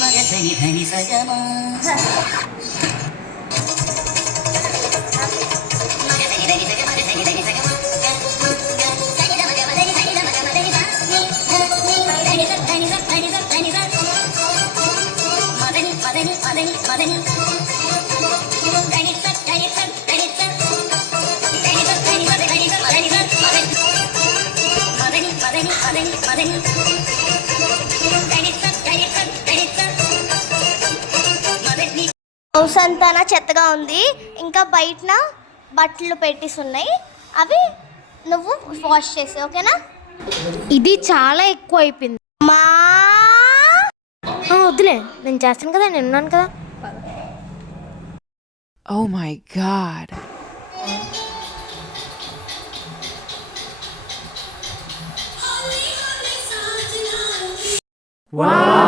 మగధని ధని సగమా మగధని ధని సగ మగధని ధని సగమా ధని ధమ గమ ధని ధని ధమ గమ ధని ధని ధని ధని ధని ధని మదని మదని మదని మదని ధని ధని ధని హౌస్ అంతా చెత్తగా ఉంది. ఇంకా బయటన బట్టలు పెట్టేసి ఉన్నాయి, అవి నువ్వు వాష్ చేసి ఓకేనా. ఇది చాలా ఎక్కువ అయిపోయింది. మా వద్దులే, నేను చేస్తాను కదా, నేను ఉన్నాను కదా. Oh my God. Wow!